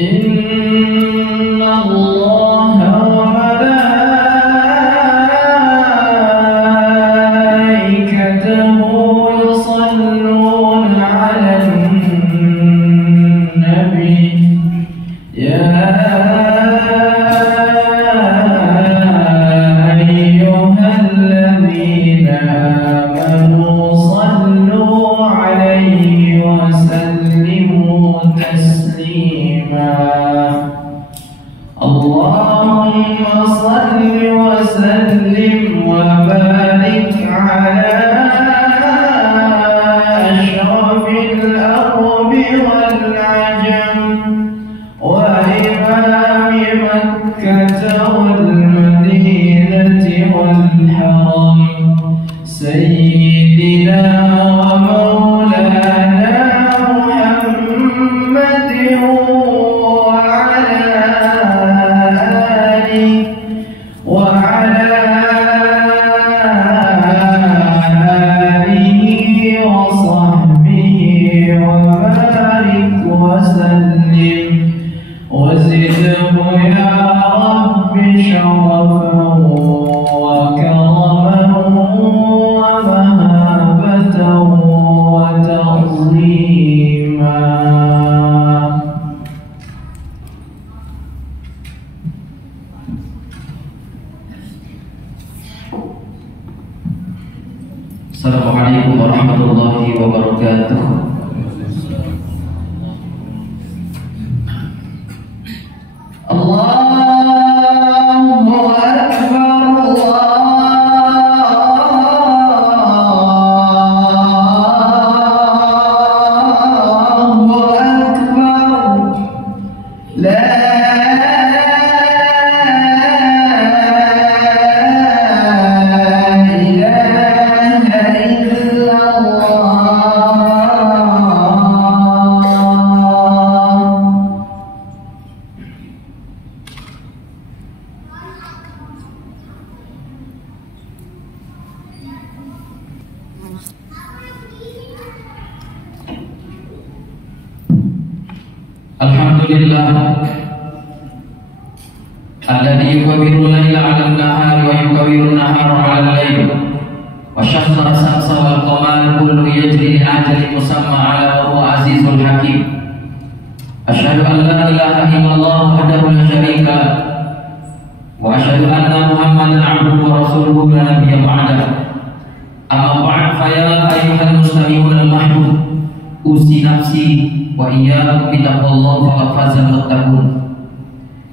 إن الله وملائكته يصلون على النبي يا أيها الذين آمنوا صلوا عليه وسلموا تسليما اللهم صل وسلم وبارك على أشرف الأرض والعجم وإمام مكة والمدينة والحرم سيدنا ومولانا محمد وعلى آله وصحبه وبارك وسلم وزده يا رب شرفا وكرما ومهابة وتعظيما. Assalamualaikum warahmatullahi wabarakatuh. Allahu Akbar, Allahu Akbar, la Alhamdulillah alladzi yukawiru al-laila 'ala an-nahari wa yukawiru an-nahara 'ala al-lail wa syakhara as-samsa wal qamara kullu yajri li ajalin musamma 'ala wa huwa azizul hakim. Asyhadu an la ilaha illallah wahdahu la syarika wa asyhadu anna Muhammadan 'abduhu wa rasuluhu la nabiyya ba'dahu. Amma ba'd fa ya ayyuhal muslimun al-mahmud usi nafsi wa iyyakum bittaqwallahi faqad fazal muttaqun.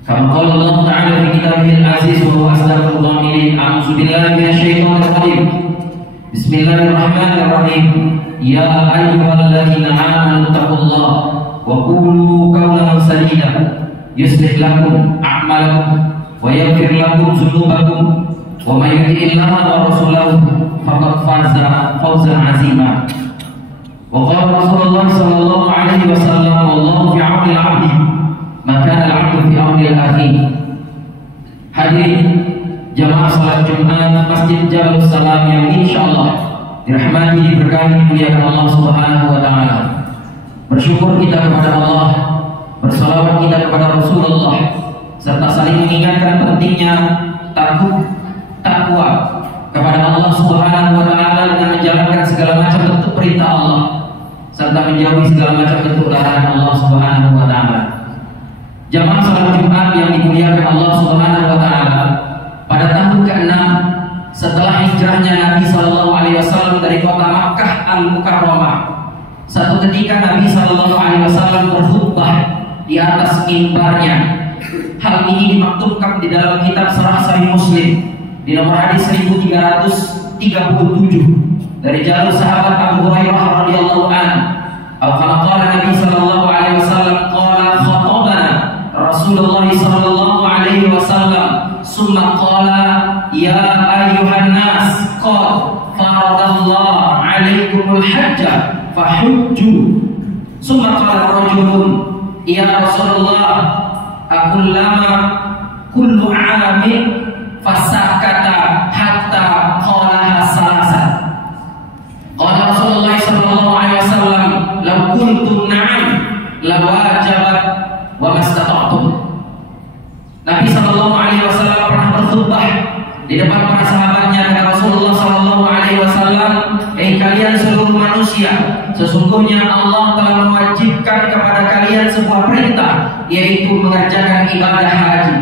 Kama qala Allah Ta'ala fi kitabihil aziz wa huwa asdaqul qa'ilin. A'udzu billahi minasyaitonir rajim. Bismillahirrahmanirrahim. Ya ayyuhalladzina amanu taqullaha wa qulu qawlan sadida yuslih lakum a'malakum wa yaghfir lakum dzunubakum wa may yuti'illaha wa rasulahu faqad faza fawzan 'azima. Wa qala Rasulullah sallallahu alaihi wasallam wallahu fi 'auni al-'abdi ma kana al-'abdu fi 'auni al-akhi. Hadirin jamaah salat Jumat Masjid Jabalus Salam yang insyaallah dirahmati, diberkahi, dimuliakan Allah Subhanahu wa taala. Bersyukur kita kepada Allah, bersalawat kita kepada Rasulullah, serta saling mengingatkan pentingnya takwa kepada Allah Subhanahu wa taala dengan menjalankan segala macam bentuk perintah Allah serta menjauhi segala macam bentuk larangan Allah Subhanahu wa taala. Jamaah salat Jumat yang dimuliakan Allah Subhanahu wa taala, pada tahun ke-6 setelah hijrahnya Nabi sallallahu alaihi wasallam dari kota Makkah Al-Mukarramah, satu ketika Nabi sallallahu alaihi wasallam berkhutbah di atas mimbarnya. Hal ini dimaktubkan di dalam kitab Sharh Sahih Muslim di nomor hadis 1337 dari jalur sahabat Abu Hurairah radhiyallahu anhu. Qala Nabi sallallahu alaihi wasallam qala khatabana Rasulullah sallallahu alaihi wasallam summa qala ya ayyuhan nas qad faradallahu alaikumul hajja fahujju. Summa qala rajulun ya Rasulullah akullama kullu alamin fasakata hatta qalaha salasan. Qala Rasulullah sallallahu alaihi wasallam law kuntum na'am lawajabat wa Sesungguhnya Allah telah mewajibkan kepada kalian sebuah perintah, yaitu mengerjakan ibadah haji.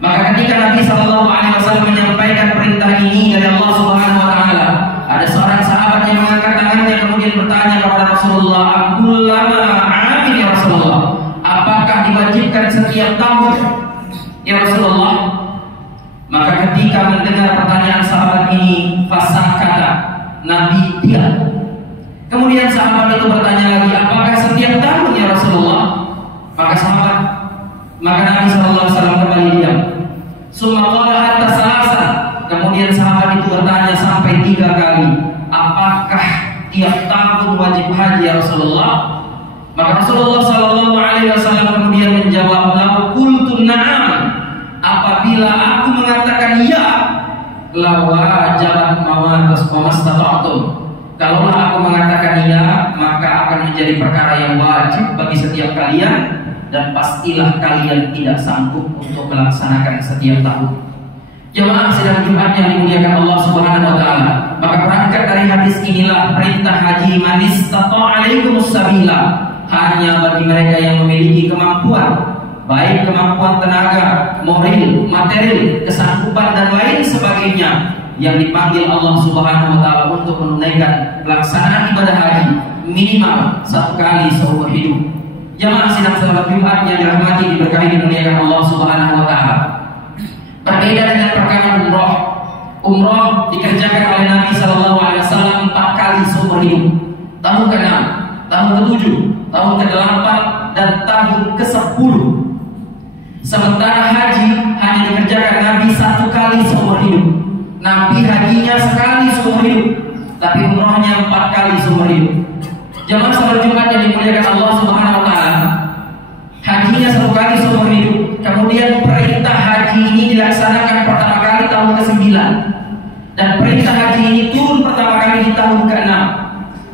Maka ketika Nabi SAW menyampaikan perintah ini dari Allah Subhanahu Wa Taala, ada seorang sahabat yang mengangkat tangannya kemudian bertanya kepada Rasulullah, "Akullama amin ya Rasulullah, apakah diwajibkan setiap tahun ya Rasulullah?" Maka ketika mendengar pertanyaan sahabat ini, fasakata, Nabi diam. Kemudian sahabat itu bertanya lagi, "Apakah setiap tahun ya Rasulullah?" Maka Nabi SAW kembali diam. Summa qala hatta salasa. Kemudian sahabat itu bertanya sampai 3 kali, "Apakah tiap tahun wajib haji ya Rasulullah?" Maka Rasulullah SAW kemudian menjawab, "Lau qultu na'am." Apabila aku mengatakan ya, la wajabat mastata'tum. Kalaulah aku mengatakan ya, maka akan menjadi perkara yang wajib bagi setiap kalian, dan pastilah kalian tidak sanggup untuk melaksanakan setiap tahun. Jemaah sidang Jumat yang dimuliakan Allah Subhanahu Wa Taala, maka berangkat dari hadis inilah perintah haji man istata'a alaikumus sabila, hanya bagi mereka yang memiliki kemampuan, baik kemampuan tenaga, moral, material, kesanggupan dan lain sebagainya, yang dipanggil Allah Subhanahu Wa Taala untuk menunaikan pelaksanaan ibadah haji minimal 1 kali seumur hidup. Jamaah sidang salat Jumat yang dirahmati, diberkahi, dimuliakan Allah Subhanahu Wa Taala. Berbeda dengan perkara umroh. Umroh dikerjakan oleh Nabi SAW 4 kali seumur hidup. Tahun ke-6, tahun ke-7, tahun ke-8 dan tahun ke-10. Sementara haji hanya dikerjakan Nabi 1 kali seumur hidup. Nabi hajinya sekali seumur hidup, tapi umrohnya 4 kali seumur hidup. Jamaah salat Jumat yang dimuliakan Allah Subhanahu Wa Taala, hajinya 1 kali seumur hidup. Kemudian perintah haji ini dilaksanakan pertama kali tahun ke-9, dan perintah haji ini turun pertama kali di tahun ke-6.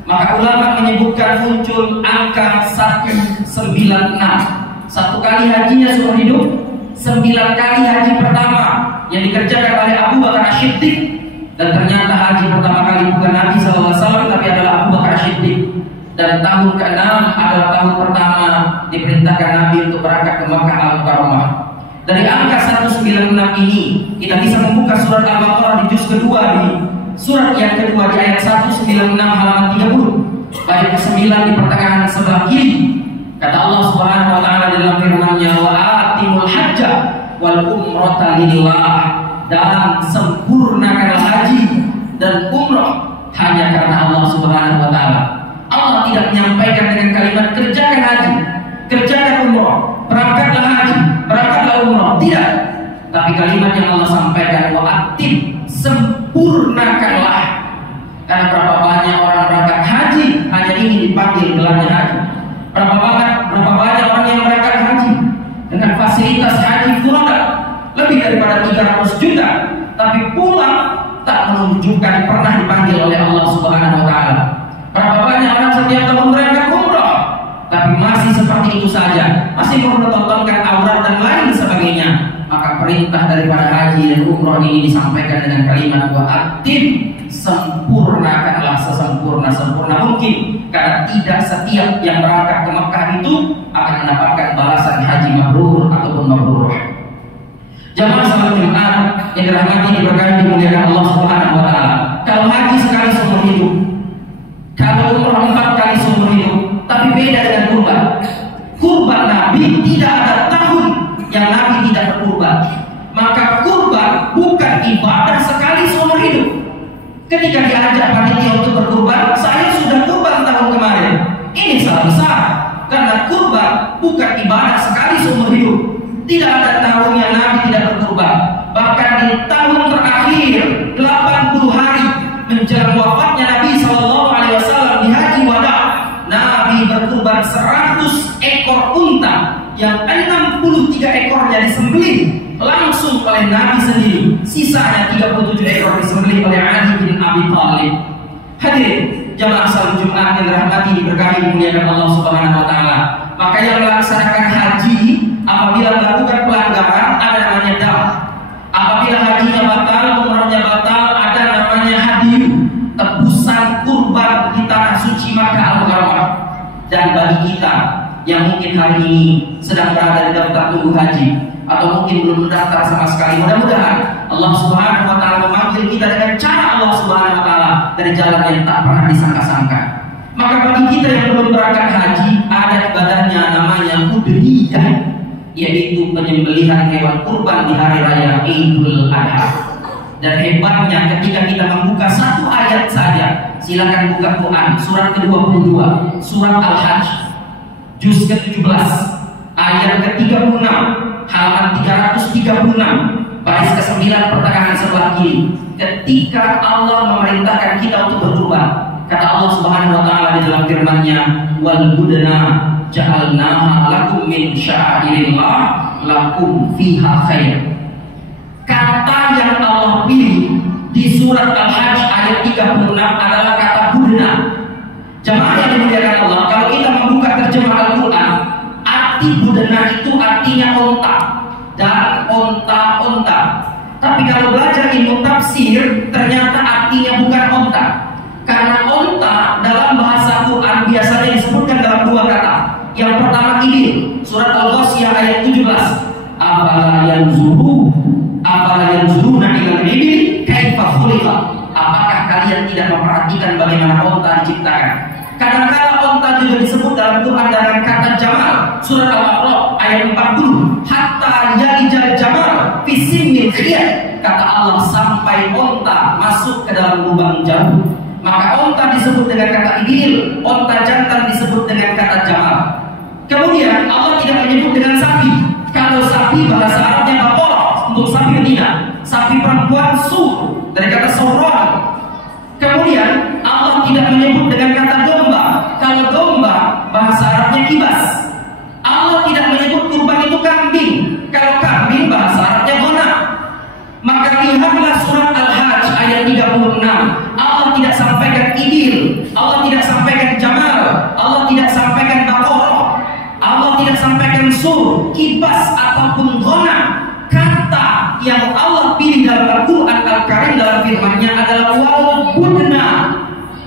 Maka ulama menyebutkan muncul angka 196. 1 kali hajinya seumur hidup, 9 kali haji pertama yang dikerjakan oleh Abu Bakar As-Siddiq, dan ternyata haji pertama kali bukan Nabi SAW tapi adalah Abu Bakar As-Siddiq. Dan tahun ke-6 adalah tahun pertama diperintahkan Nabi untuk berangkat ke Makkah Al-Mukarramah. Dari angka 196 ini kita bisa membuka surat Al-Baqarah di juz kedua, di surat yang kedua di ayat 196 halaman 30, ayat ke-9 di pertengahan sebelah kiri. Kata Allah Subhanahu Wa Taala dalam firman-Nya, "Wa atimul hajja wal umrata lillah." Dan sempurnakanlah haji dan umrah hanya karena Allah Subhanahu Wa Taala. Allah tidak menyampaikan dengan kalimat kerjakan haji, kerjakan umrah, berangkatlah haji, berangkatlah umrah. Tidak. Tapi kalimat yang Allah sampaikan, wa atim, sempurnakanlah. Karena berapa banyak orang berangkat haji hanya ingin dipanggil gelarnya haji. Berapa banyak orang yang berangkat haji dengan fasilitas haji furoda lebih daripada 300 juta, tapi pulang tak menunjukkan pernah dipanggil oleh Allah Subhanahu Wa Taala. Berapa banyak orang setiap tahun berangkat umrah, tapi masih seperti itu saja, masih mempertontonkan aurat dan lain sebagainya. Maka perintah daripada haji dan umrah ini disampaikan dengan kalimat wa atim, sempurnakanlah sesempurna mungkin, karena tidak setiap yang berangkat ke Makkah itu akan mendapatkan balasan haji mabrur ataupun mabrur. Jamaah salat Jumat yang dirahmati, diberkahi, dimuliakan Allah Subhanahu Wa Taala. Kalau haji sekali seumur hidup, kalau umrah 4 kali seumur hidup, tapi beda dengan kurban. Kurban Nabi tidak ada tahun yang Nabi tidak berkurban. Maka kurban bukan ibadah sekali seumur hidup. Ketika diajak panitia untuk berkurban, saya sudah kurban tahun kemarin. Ini salah besar, karena kurban bukan ibadah sekali seumur hidup. Tidak ada tahun yang Nabi tidak berkurban. Bahkan di tahun terakhir 80 hari menjelang wafatnya Nabi SAW di haji wada, Nabi berkurban 100 ekor unta yang 63 ekornya disembelih langsung oleh Nabi sendiri. Sisanya 37 ekor disembelih oleh Ali bin Abi Thalib. Hadirin jamaah salat Jumat yang dirahmati, diberkahi, dimuliakan Allah Subhanahu Wa Taala. Maka yang melaksanakan haji apabila melakukan pelanggaran ada namanya dam. Apabila hajinya batal, umrahnya batal, ada namanya hadiyu, tebusan kurban di tanah suci Makkah Dan bagi kita yang mungkin hari ini sedang berada di daftar tunggu haji atau mungkin belum mendaftar sama sekali, mudah-mudahan Allah Subhanahu wa taala memanggil kita dengan cara Allah Subhanahu wa taala dari jalan yang tak pernah disangka-sangka. Maka bagi kita yang belum berangkat haji, ada ibadahnya namanya udhiyah, yaitu penyembelihan hewan kurban di hari raya Idul Adha. Dan hebatnya ketika kita membuka satu ayat saja, silakan buka Quran surat ke-22, surat Al-Hajj juz ke-17 ayat ke-36, halaman 336, baris ke-9 pertengahan sebelah kiri. Ketika Allah memerintahkan kita untuk berkurban, kata Allah Subhanahu wa taala di dalam firman-Nya, wal budna ja'alnaha lakum min sya'airillah lakum fiha khair. Kata yang Allah pilih di surat Al-Hajj ayat 36 adalah kata budna. Jemaah yang dimuliakan Allah, kalau kita membuka terjemah Al-Quran, arti budna itu artinya onta dan onta-onta. Tapi kalau belajar ilmu tafsir, ternyata artinya bukan onta. Karena onta dalam bahasa Quran biasanya disebutkan dalam dua kata. Yang pertama ibil, surat Al-Ghasyiyah ayat 17. Afala yanzuruna ilal ibil kaifa khuliqat. Apakah kalian tidak memperhatikan bagaimana onta diciptakan? Kadang-kala onta juga disebut dalam Quran dengan kata jamal. Surat Al-A'raf ayat 40. Hatta yalijal jamal fi simmil khiyat. Kata Allah sampai onta masuk ke dalam lubang jarum. Maka onta disebut dengan kata ibil, onta jantan disebut dengan kata jamal. Kemudian Allah tidak menyebut dengan sapi. Kalau sapi bahasa Arabnya baqarah untuk sapi betina, sapi perempuan sur dari kata sauran. Kemudian Allah tidak menyebut dengan kata domba. Kalau domba bahasa Arabnya kibas. Allah tidak menyebut kurban itu kambing. Kalau kambing bahasa Arabnya ghanam. Maka lihatlah surat Al-Hajj ayat 36. Allah tidak sampaikan ibil, Allah tidak sampaikan jamal, Allah tidak sampaikan baqarah, Allah tidak sampaikan sur, kibas ataupun ghanam. Kata yang Allah pilih dalam Al-Quran Al-Karim dalam firman-Nya adalah wal budna.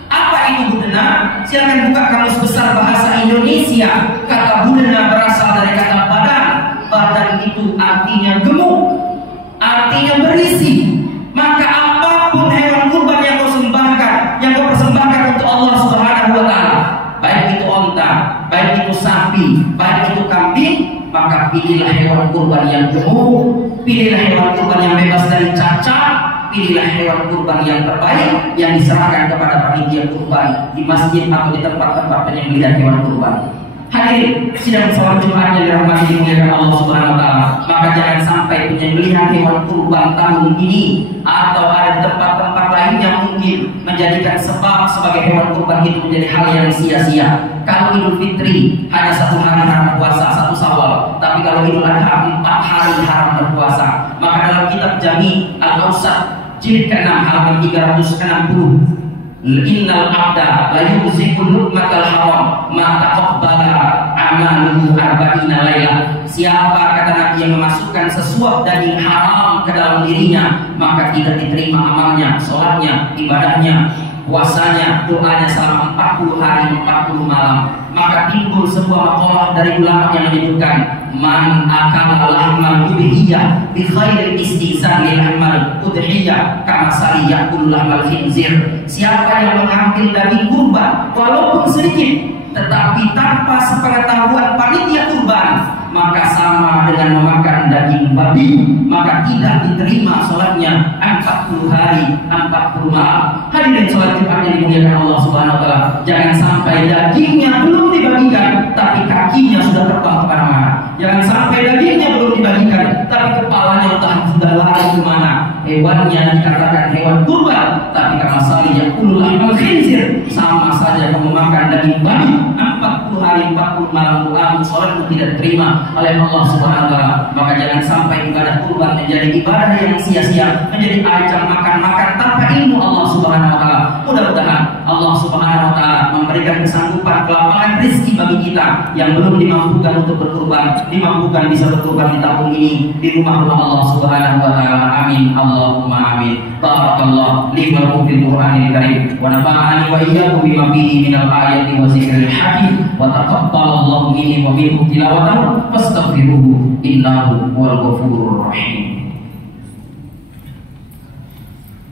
Apa itu budna? Silakan buka kamus besar bahasa Indonesia. Kata budna berasal dari kata badan. Badan itu artinya gemuk, artinya berisi. Maka apapun hewan kurban yang kau sembahkan, yang kau persembahkan untuk Allah Subhanahu wa taala, baik itu onta, baik itu sapi, baik itu kambing, maka pilihlah hewan kurban yang gemuk, pilihlah hewan kurban yang bebas dari cacat, pilihlah hewan kurban yang terbaik yang diserahkan kepada panitia kurban di masjid atau di tempat-tempat penyembelihan hewan kurban. Hadirin sidang salat Jumat yang dirahmati dimuliakan Allah Subhanahu wa taala, maka jangan sampai penyembelihan hewan kurban tahun ini atau ada tempat-tempat lainnya mungkin menjadikan sebab sebagai hewan kurban itu menjadi hal yang sia-sia. Kalau Idul Fitri hanya 1 hari haram puasa, 1 Syawal, tapi kalau Idul Adha 4 hari haram berpuasa. Maka dalam kitab Jami' Al-Awsat jilid ke-6 halaman 360, innal abda la yuzikul luqmatal haram ma taqabbala amaluhu arba'ina laila. Siapa kata Nabi yang memasukkan sesuap daging haram ke dalam dirinya, maka tidak diterima amalnya, sholatnya, ibadahnya, puasanya, doanya selama 40 hari 40 malam. Maka timbul sebuah maqalah dari ulama yang menyebutkan man akala lahmal udhiyah bi khairil istizan lil lahmal udhiyah kama sali yakul lahmal khinzir. Siapa yang mengambil daging kurban walaupun sedikit tetapi tanpa sepengetahuan panitia kurban, maka sama dengan memakan daging babi, maka tidak diterima sholatnya 40 hari 40 malam. Hadirin sholat Jumat yang dimuliakan Allah Subhanahu wa taala, jangan sampai dagingnya belum dibagikan tapi kakinya sudah terbang kemana-mana. Jangan sampai dagingnya belum dibagikan tapi kepalanya entah sudah lari kemana. Hewannya dikatakan hewan kurban, tapi kama sali yakul lahmal khinzir, sama saja kamu makan daging babi 40 hari 40 malam ulang sholatmu tidak diterima oleh Allah Subhanahu wa taala. Maka jangan sampai ibadah kurban menjadi ibadah yang sia-sia, menjadi ajang makan-makan tanpa ilmu Allah Subhanahu wa taala. Mudah-mudahan Allah Subhanahu wa taala memberikan kesanggupan, kelapangan rezeki bagi kita yang belum dimampukan untuk berkurban, dimampukan bisa berkurban di tahun ini di rumah Allah Subhanahu wa taala. Amin Allahumma amin. Barakallahu li wa lakum fil Qur'anil Karim wa nafa'ani wa iyyakum bima fihi minal ayati wa zikril hakim wa taqabbalallahu minni wa minkum tilawatahu fastaghfiruhu innahu huwal ghafurur rahim.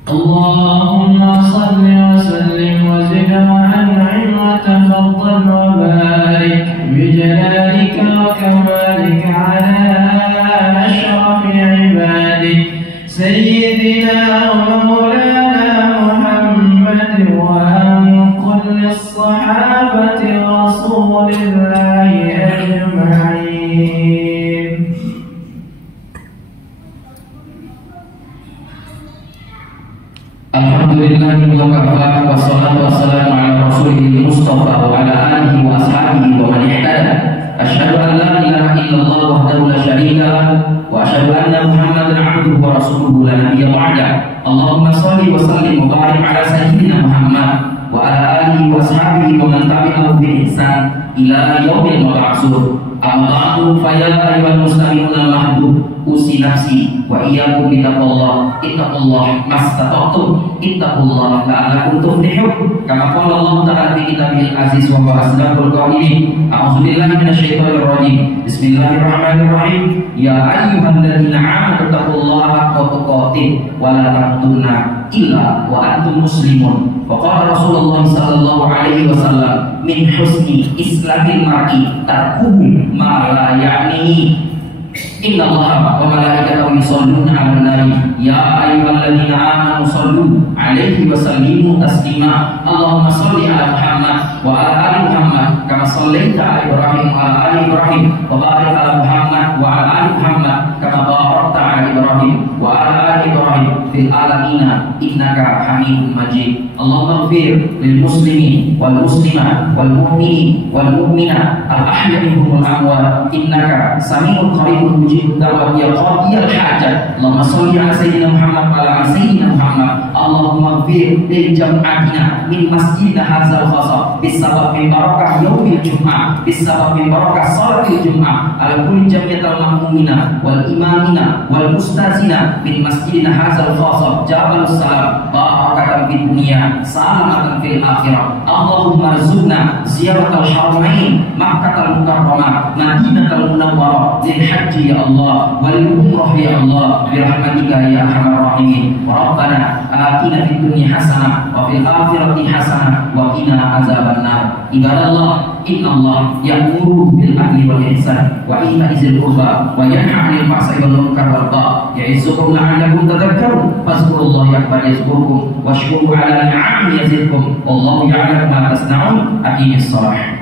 Allahumma salli wa sallim wa zid wa an'im wa tafaddal wa barik bi jalalika wa kamalika ala ashrafi ibadik sayyidina wa maulana Muhammad wa an kulli as-sahabati rasulillahi ajma'in. Alhamdulillah wa kafa wa salatu wassalamu ala rasulil mustafa wa ala alihi wa ashabihi wa man ihtada. Asyhadu an la ilaha illallah wahdahu la syarika lah wa asyhadu anna Muhammadan abduhu wa rasuluhu la nabiyya ba'da. Allahumma shalli wa sallim wa barik ala sayyidina Muhammad wa ala alihi wa ashabihi wa man tabi'ahu bi ihsan ila yaumil mab'atsur. Amma ba'du fa ya ayyuhal muslimun al-mahdub usi nafsi wa iyyakum bittaqwallah ittaqullah mastata'tum ittaqullah la'allakum tuflihun kama qala Allah ta'ala fi kitabil aziz wa huwa asdaqul qa'ilin. A'udzu billahi minasyaitonir rajim. Bismillahirrahmanirrahim. Ya ayyuhalladzina amanu taqullaha haqqa tuqatih wa la tamutunna illa wa antum muslimun. Wa qala Rasulullah sallallahu alaihi wasallam min husni islamil mar'i tarkuhu ma la ya'nihi. Inna Allah wa malaikatahu yusholluna 'alan nabi ya ayyuhalladzina amanu shollu 'alaihi wa sallimu taslima. Allahumma sholli 'ala Muhammad wa 'ala ali Muhammad kama shallaita 'ala Ibrahim wa 'ala ali Ibrahim wa barik 'ala Muhammad wa 'ala ali Muhammad kama barakta 'ala Ibrahim wa 'ala ali Ibrahim fil alamin innaka Hamidum Majid. Allahumma ighfir lil muslimin wal muslimat wal mu'minin wal mu'minat al ahya'i minhum wal amwat innaka sami'un qaribun mujibud da'wat ya qadiyal hajat. Allahumma shalli ala sayyidina Muhammad wa ala sayyidina Muhammad. Allahumma ighfir lil jam'atina min masjidina hadzal khassa bisabab min barakah yaumil jum'ah bisabab min barakah salatil jum'ah ala kulli jami'atil ma'mumina wal imamina wal mustazina min masjidina hadzal khassa jabalus salam barakatan fid dunya salamatan fil akhirah. Allahumma rzuqna ziyaratal haramain Makkahal Mukarramah Madinatul Munawwarah lil haji ya Allah wal umrah ya Allah bi rahmatika ya arhamar rahimin. Rabbana atina fid dunya hasanah wa fil akhirati hasanah wa qina azabannar. Ibadallah innallaha ya'muru bil adli wal ihsan wa ita'i dzil qurba wa yanha 'anil fahsya'i wal munkar wal baghi ya'izukum la'allakum tadhakkarun. Fazkurullaha yazkurkum washkuru 'ala ni'amihi yazidkum wallahu ya'lamu ma tasna'un. Aqimis shalah.